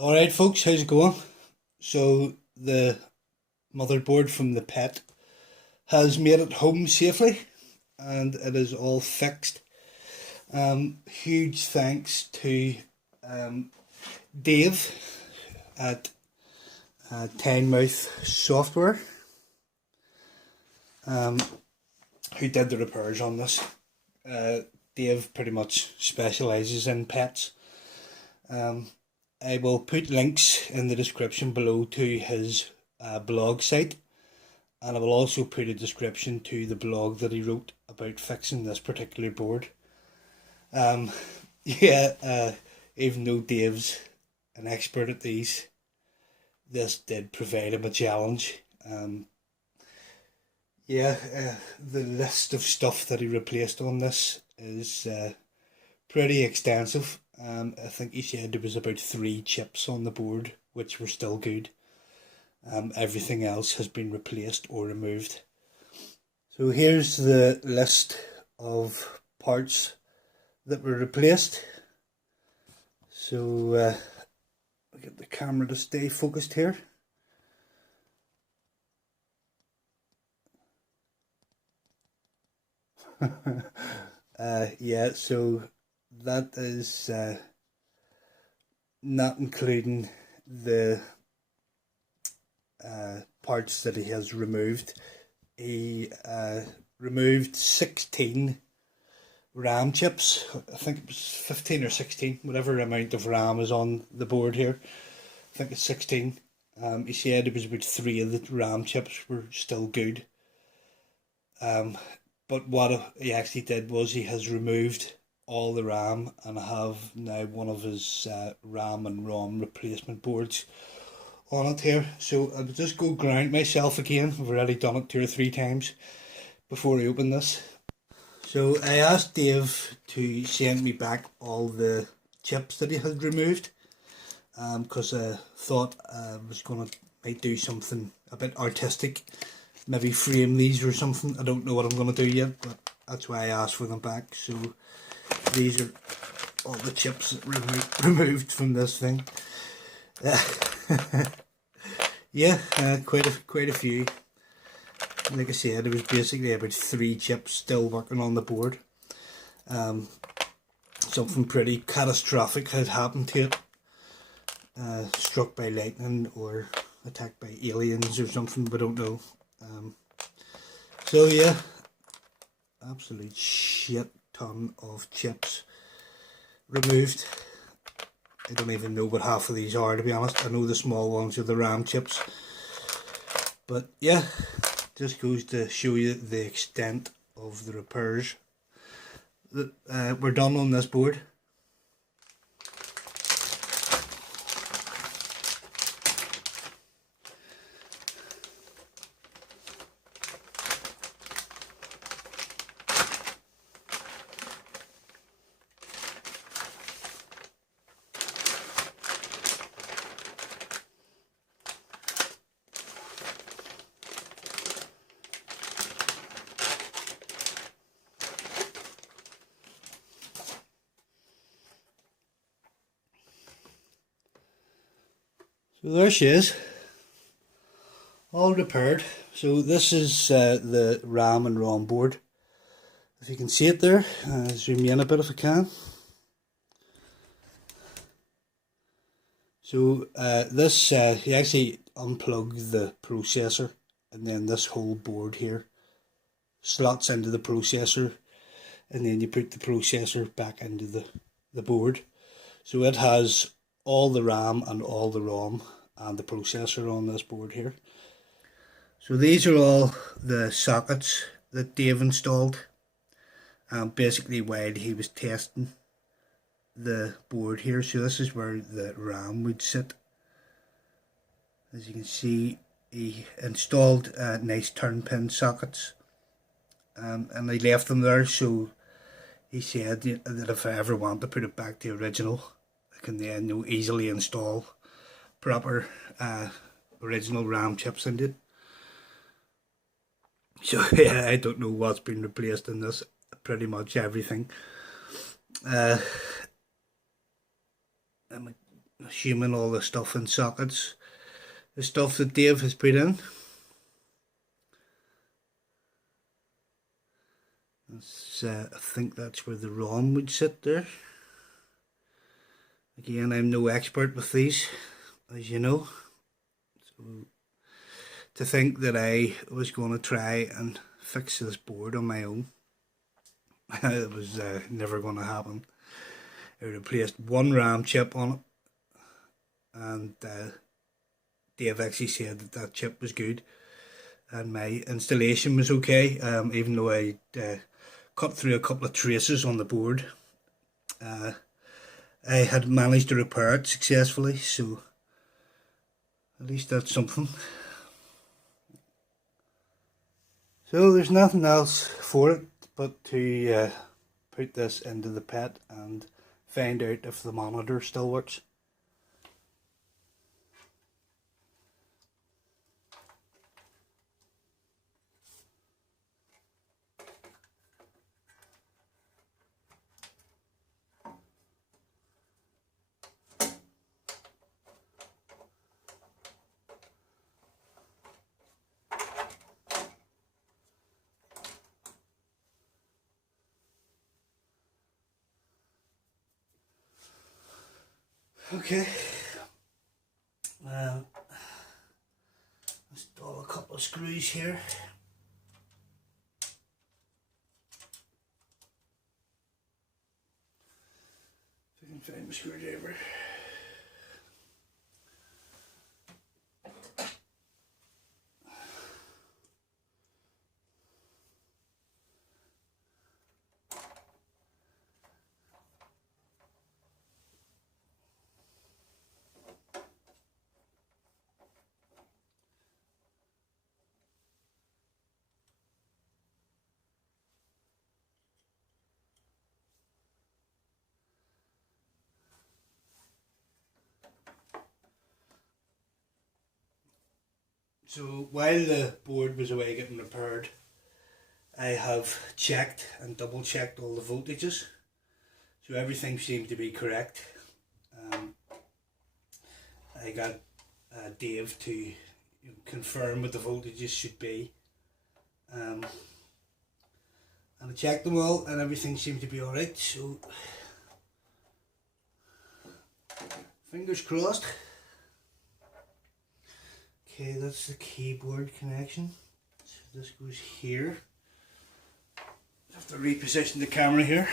Alright folks, how's it going? So the motherboard from the PET has made it home safely and it is all fixed. Huge thanks to Dave at Tynemouth Software who did the repairs on this. Dave pretty much specialises in PETs. I will put links in the description below to his blog site, and I will also put a description to the blog that he wrote about fixing this particular board. Even though Dave's an expert at these, this did provide him a challenge. The list of stuff that he replaced on this is pretty extensive. I think he said there was about 3 chips on the board which were still good. Everything else has been replaced or removed. So here's the list of parts that were replaced. So I'll get the camera to stay focused here. So that is not including the parts that he has removed. He removed 16 RAM chips. I think it was 15 or 16, whatever amount of RAM is on the board here. I think it's 16. He said it was about 3 of the RAM chips were still good. But what he actually did was he has removed all the RAM, and I have now one of his RAM and ROM replacement boards on it here. So I'll just go ground myself again. I've already done it 2 or 3 times before I open this. So I asked Dave to send me back all the chips that he had removed, because I thought I was going to might do something a bit artistic, maybe frame these or something. I don't know what I'm going to do yet, but that's why I asked for them back. So these are all the chips removed from this thing. Quite a few. Like I said, there was basically about 3 chips still working on the board. Something pretty catastrophic had happened to it. Struck by lightning or attacked by aliens or something, we don't know. Absolute shit ton of chips removed. I don't even know what half of these are, to be honest. I know the small ones are the RAM chips, but yeah, just goes to show you the extent of the repairs that were done on this board. So there she is, all repaired. So this is the RAM and ROM board. If you can see it there, zoom in a bit if I can. So you actually unplug the processor, and then this whole board here slots into the processor, and then you put the processor back into the board. So it has all the RAM and all the ROM and the processor on this board here. So these are all the sockets that Dave installed, basically while he was testing the board here. So this is where the RAM would sit. As you can see, he installed nice turn pin sockets, and he left them there. So he said that if I ever want to put it back to original, I can then easily install proper original RAM chips into it. So yeah, I don't know what's been replaced in this. Pretty much everything. assuming all the stuff in sockets, the stuff that Dave has put in. I think that's where the ROM would sit there. Again, I'm no expert with these, as you know. So to think that I was going to try and fix this board on my own, it was never going to happen. I replaced one RAM chip on it, and Dave actually said that that chip was good, and my installation was okay, even though I cut through a couple of traces on the board. I had managed to repair it successfully, so at least that's something. So there's nothing else for it but to put this into the PET and find out if the monitor still works. Okay, install a couple of screws here. So I can find my screwdriver. So while the board was away getting repaired, I have checked and double checked all the voltages. So everything seemed to be correct. I got Dave to confirm what the voltages should be. And I checked them all and everything seemed to be alright, so fingers crossed. Okay, that's the keyboard connection. So this goes here. I have to reposition the camera here.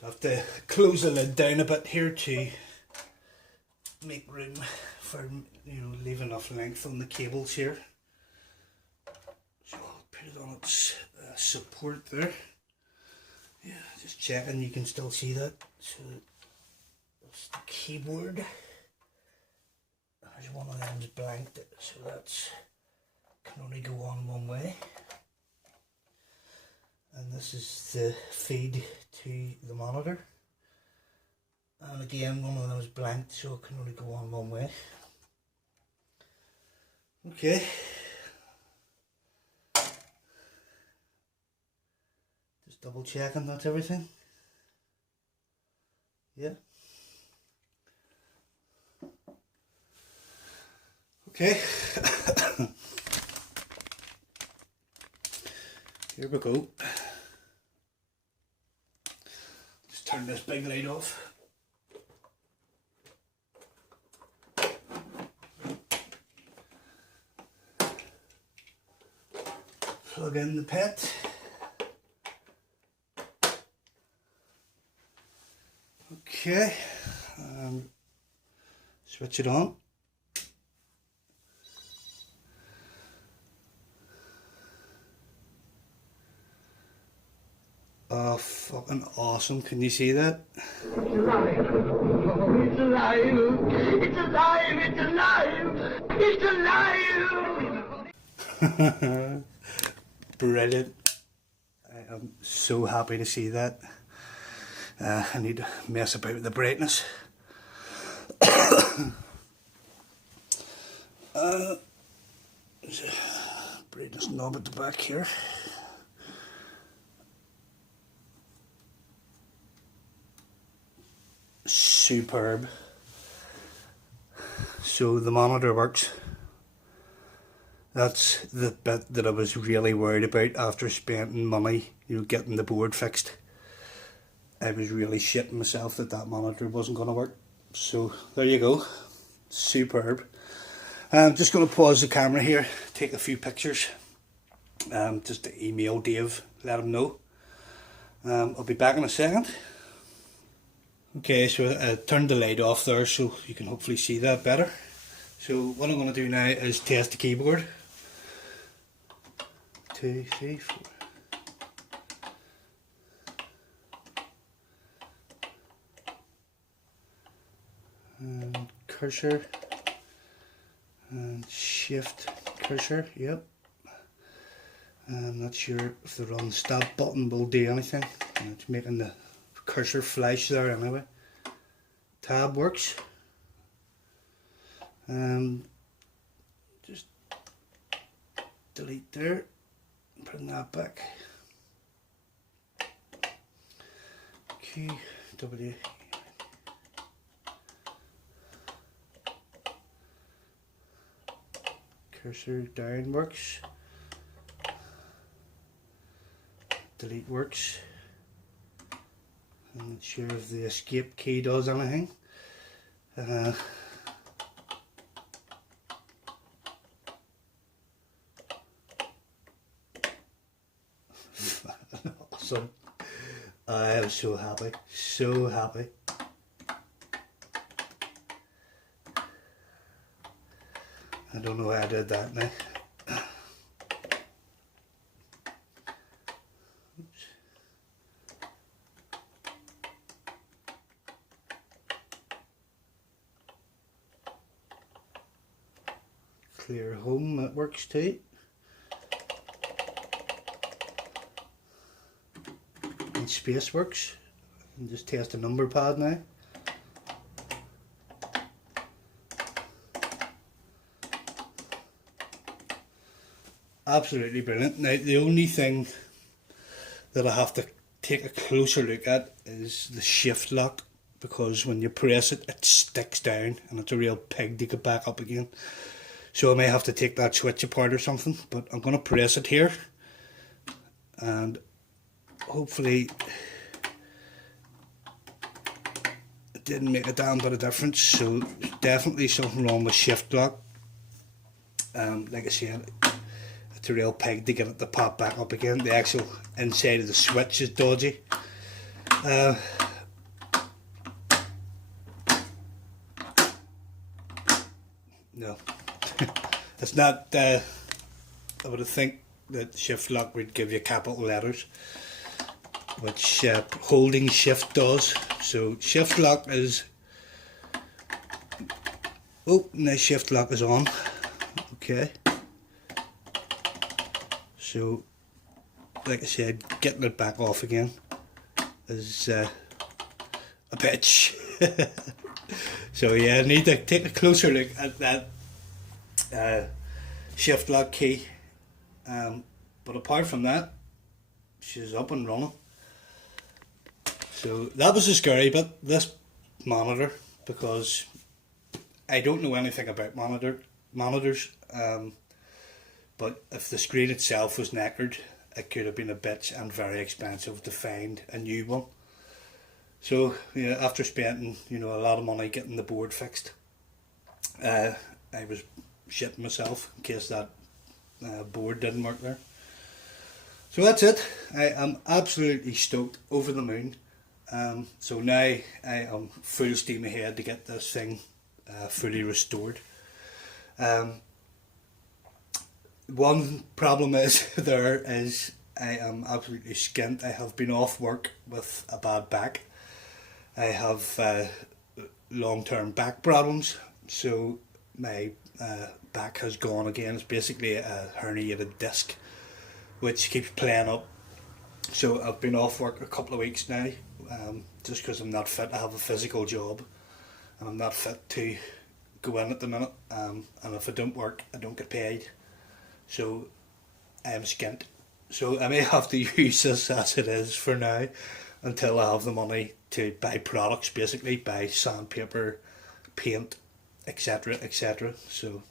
So I have to close the lid down a bit here to make room for, leave enough length on the cables here. So I'll put it on its support there. Yeah, just checking you can still see that. So that's the keyboard. There's one of them's blanked, so that's can only go on one way. And this is the feed to the monitor. And again, one of them is blanked, so it can only go on one way. Okay. Just double checking that's everything. Yeah. Okay. Here we go. Just turn this big light off. Plug in the PET. Okay. Switch it on. Oh, fucking awesome. Can you see that? It's alive. It's alive. It's alive. It's alive. It's alive. Brilliant. I am so happy to see that. I need to mess about with the brightness. There's a brightness knob at the back here. superb. So the monitor works. That's the bit that I was really worried about after spending money, getting the board fixed. I was really shitting myself that that monitor wasn't going to work. So there you go, superb. I'm just going to pause the camera here, take a few pictures, just to email Dave, let him know. I'll be back in a second. Okay, so I turned the light off there so you can hopefully see that better. So what I'm going to do now is test the keyboard. 2, 3, 4. And cursor and shift cursor, yep. I'm not sure if the run stop button will do anything. It's making the cursor flash there anyway. Tab works. Just delete there, put that back. Q, W. Cursor down works. Delete works. I'm not sure if the escape key does anything. Awesome. I am so happy, so happy. I don't know why I did that now. Oops. Clear home, that works too. And space works. And just test the number pad now. Absolutely brilliant. Now the only thing that I have to take a closer look at is the shift lock, because when you press it, it sticks down and it's a real pig to get back up again. So I may have to take that switch apart or something, but I'm going to press it here and hopefully it didn't make a damn bit of difference. So definitely something wrong with shift lock. Like I said, it's a real pig to get it to pop back up again. The actual inside of the switch is dodgy. No, it's not. I would think that shift lock would give you capital letters, which holding shift does. So shift lock is. Oh, now shift lock is on. Okay. So, like I said, getting it back off again is a bitch. So yeah, I need to take a closer look at that shift lock key. But apart from that, she's up and running. So that was the scary bit, this monitor, because I don't know anything about monitors. But if the screen itself was knackered, it could have been a bitch and very expensive to find a new one. So, after spending, a lot of money getting the board fixed, I was shitting myself in case that board didn't work there. So that's it. I am absolutely stoked, over the moon. So now I am full steam ahead to get this thing fully restored. One problem is I am absolutely skint. I have been off work with a bad back. I have long-term back problems, so my back has gone again. It's basically a herniated disc which keeps playing up. So I've been off work a couple of weeks now, just because I'm not fit. I have a physical job and I'm not fit to go in at the minute, and if I don't work I don't get paid. So I am skint. So I may have to use this as it is for now, until I have the money to buy products, basically buy sandpaper, paint, etc, etc. So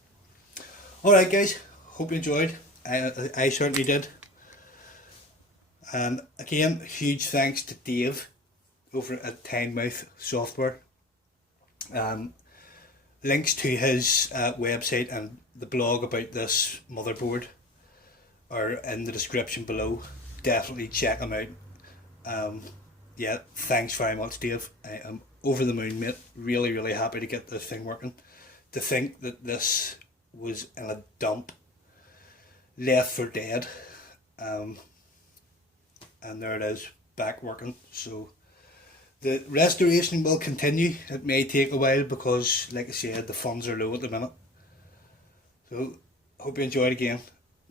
alright guys, hope you enjoyed. I certainly did. And again, huge thanks to Dave over at Tynemouth Software. Links to his website and the blog about this motherboard are in the description below. Definitely check him out. Yeah, thanks very much, Dave. I am over the moon, mate. Really, really happy to get this thing working. To think that this was in a dump, left for dead, and there it is, back working. So the restoration will continue. It may take a while because, like I said, the funds are low at the minute. So hope you enjoyed again.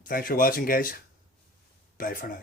Thanks for watching, guys. Bye for now.